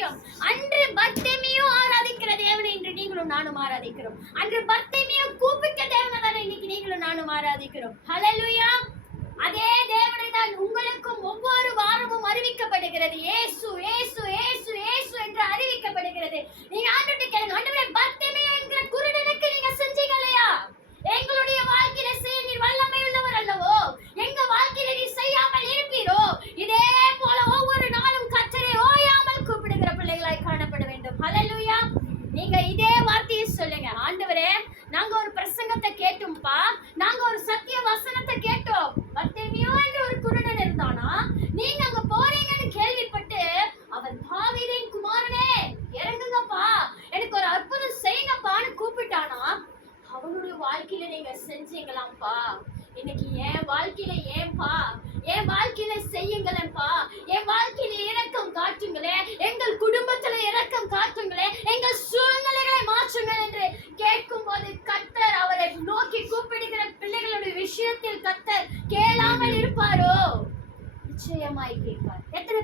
முடியும் அன்று பர்த்தேமியோ ஆராதிக்கிற தேவனை இன்று நீங்களும் நானும் ஆராதிக்கிறோம். அன்று பர்த்தேமியோ கூப்பிட்ட தேவனை தானே இன்னைக்கு நீங்களும் நானும் ஆராதிக்கிறோம். ஹலலுயா அதே தேவனை தான் உங்களுக்கும் ஒவ்வொரு வாரமும் அறிவிக்கப்படுகிறது. ஏசு ஏசு ஏசு ஏசு என்று அறிவிக்கப்படுகிறது. நீங்க ஆண்டுட்டு கேளுங்க. ஆண்டு நீங்க இதே வார்த்தையை சொல்லுங்க. ஆண்டவரே நாங்க ஒரு பிரசங்கத்தை கேட்டோம்ப்பா. நாங்க ஒரு சத்திய வசனத்தை கேட்டோம். பத்தேமியோ என்று ஒரு குருடன் இருந்தானா? நீங்க அங்க போறீங்கன்னு கேள்விப்பட்டு அவன் தாவீதின் குமாரனே இறங்குங்கப்பா. எனக்கு ஒரு அற்புதம் செய்யுங்கப்பான்னு கூப்பிட்டானா? அவனுடைய வாழ்க்கையில நீங்க செஞ்சீங்களாம்ப்பா. இன்னைக்கு என் வாழ்க்கையில ஏன்பா கத்தர் அவரை நோக்கி கூப்பிடுகிற பிள்ளைகளுடைய விஷயத்தில் கத்தர் கேளாமல் இருப்பாரோ? நிச்சயமாய் கேட்பார். எத்தனை